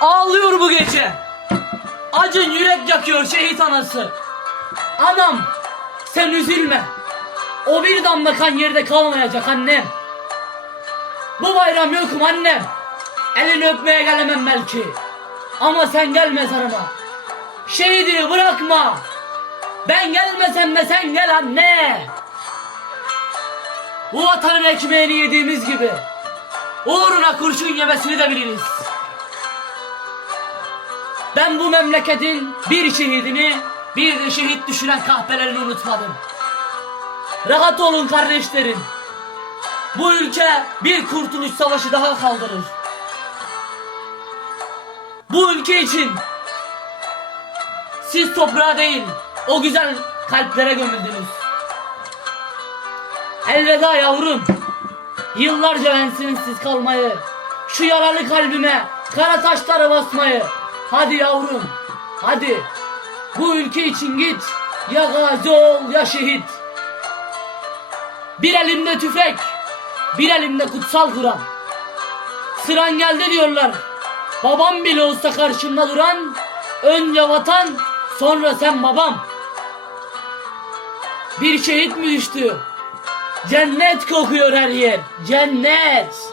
ağlıyor bu gece. Acın yürek yakıyor şehit anası. Anam sen üzülme. O bir damla kan yerde kalmayacak annem. Bu bayram yokum annem. Elini öpmeye gelemem belki. Ama sen gel mezarıma. Şehidini bırakma. Ben gelmesem de sen gel anne. Bu vatanın ekmeğini yediğimiz gibi uğruna kurşun yemesini de biliriz. Ben bu memleketin bir şehidini bir de şehit düşüren kahpelerini unutmadım. Rahat olun kardeşlerim. Bu ülke bir kurtuluş savaşı daha kaldırır. Bu ülke için siz toprağa değil o güzel kalplere gömüldünüz. Elveda yavrum. Yıllarca ben sensiz kalmayı, şu yaralı kalbime kara taşları basmayı. Hadi yavrum, hadi. Bu ülke için git. Ya gazi ol ya şehit. Bir elimde tüfek, bir elimde kutsal Kur'an. Sıran geldi diyorlar. Babam bile olsa karşımda duran, önce vatan, sonra sen babam. Bir şehit mi düştü? Cennet kokuyor her yer. Cennet.